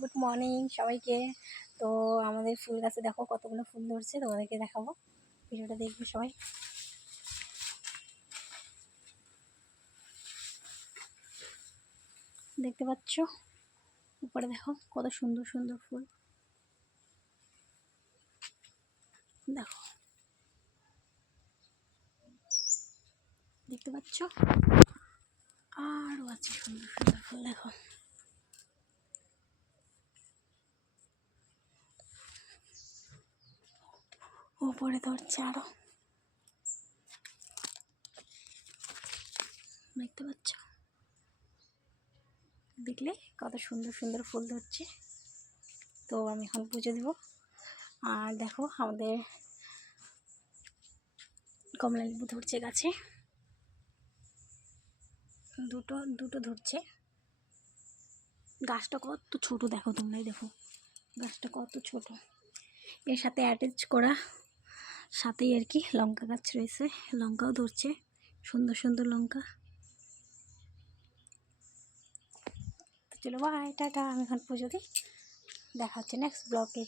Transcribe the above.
Good morning সবাইকে। তো আমাদের ফুল গাছে দেখো কতগুলো ফুল ধরছে, তোমাদেরকে দেখাবো, ভিডিওটা দেখবে সবাই। দেখতে পাচ্ছ উপরে দেখো কত সুন্দর সুন্দর ফুল, দেখো দেখতে পাচ্ছ, আরও আছে সুন্দর সুন্দর ফুল, দেখো উপরে ধরছে আরো, দেখতে পাচ্ছ, দেখলে কত সুন্দর সুন্দর ফুল ধরছে। তো আমি এখন পুজো দিব। আর দেখো আমাদের কমলা লেবু ধরছে গাছে, দুটো দুটো ধরছে। গাছটা কত ছোট দেখো, তোমরাই দেখো গাছটা কত ছোট। এর সাথে অ্যাটাচ করা সাথেই আর কি লঙ্কা গাছ রয়েছে, লঙ্কাও ধরছে, সুন্দর সুন্দর লঙ্কা। তো চলো বাই, টাটা, আমি এখন পুজো দিই, দেখা হচ্ছে নেক্সট ব্লগে।